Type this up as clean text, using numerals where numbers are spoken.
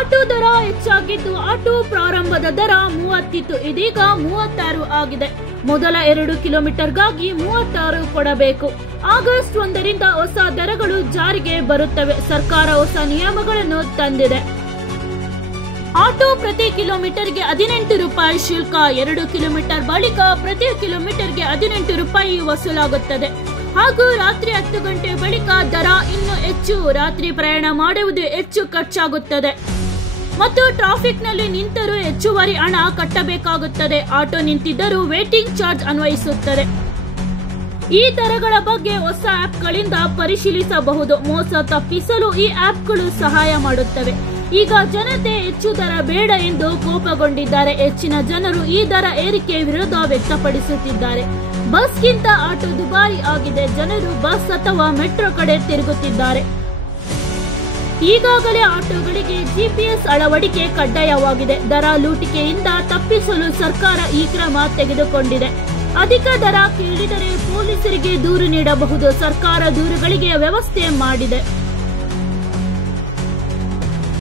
Auto ದರ ಹೆಚ್ಚಾಗಿದ್ದು auto ಪ್ರಾರಂಭದ ದರ 30 ಇತ್ತು, ಇದೀಗ 36 ಆಗಿದೆ. ಮೊದಲ 2 ಕಿಲೋಮೀಟರ್ಗಾಗಿ 36 ಕೊಡಬೇಕು. ಆಗಸ್ಟ್ 1ರಿಂದ ಹೊಸ ದರಗಳು ಜಾರಿಗೆ ಬರುತ್ತವೆ. ಸರ್ಕಾರ ಹೊಸ ನಿಯಮಗಳನ್ನು ತಂದಿದೆ. ಆಟೋ ಪ್ರತಿ ಕಿಲೋಮೀಟರ್ಗೆ 18 ರೂಪಾಯಿ ಶುಲ್ಕ. 2 ಕಿಲೋಮೀಟರ್ ಬಳಿಕ ಪ್ರತಿ ಕಿಲೋಮೀಟರ್ಗೆ 18 ರೂಪಾಯಿ ವಸೂಲಾಗುತ್ತದೆ. ಹಾಗೂ ರಾತ್ರಿ 10 ಗಂಟೆ ಬಳಿಕ ದರ ಇನ್ನೂ ಹೆಚ್ಚು. ರಾತ್ರಿ ಪ್ರಯಾಣ ಮಾಡುವುದು ಹೆಚ್ಚು ಖರ್ಚಾಗುತ್ತದೆ ಮತ್ತು ಟ್ರಾಫಿಕ್ನಲ್ಲಿ ನಿಂತರೂ ಹೆಚ್ಚುವರಿ ಹಣ ಕಟ್ಟಬೇಕಾಗುತ್ತದೆ. ಆಟೋ ನಿಂತಿದ್ದರೂ ವೇಟಿಂಗ್ ಚಾರ್ಜ್ ಅನ್ವಯಿಸುತ್ತದೆ. ಈ ದರಗಳ ಬಗ್ಗೆ ಹೊಸ ಆಪ್ಗಳಿಂದ ಪರಿಶೀಲಿಸಬಹುದು. ಮೋಸ ತಪ್ಪಿಸಲು ಈ ಆಪ್ಗಳು ಸಹಾಯ ಮಾಡುತ್ತವೆ. ಈಗ ಜನತೆ ಹೆಚ್ಚು ದರ ಬೇಡ ಎಂದು ಕೋಪಗೊಂಡಿದ್ದಾರೆ. ಹೆಚ್ಚಿನ ಜನರು ಈ ದರ ಏರಿಕೆ ವಿರೋಧ ವ್ಯಕ್ತಪಡಿಸುತ್ತಿದ್ದಾರೆ. ಬಸ್ಗಿಂತ ಆಟೋ ದುಬಾರಿ ಆಗಿದೆ. ಜನರು ಬಸ್ ಅಥವಾ ಮೆಟ್ರೋ ಕಡೆ ತಿರುಗುತ್ತಿದ್ದಾರೆ. ಈಗಾಗಲೇ ಆಟೋಗಳಿಗೆ GPS ಅಳವಡಿಕೆ ಕಡ್ಡಾಯವಾಗಿದೆ. ದರ ಲೂಟಿಕೆಯಿಂದ ತಪ್ಪಿಸಲು ಸರ್ಕಾರ ಈ ಕ್ರಮ ತೆಗೆದುಕೊಂಡಿದೆ. ಅಧಿಕ ದರ ಕೇಳಿದರೆ ಪೊಲೀಸರಿಗೆ ದೂರು ನೀಡಬಹುದು. ಸರ್ಕಾರ ದೂರುಗಳಿಗೆ ವ್ಯವಸ್ಥೆ ಮಾಡಿದೆ.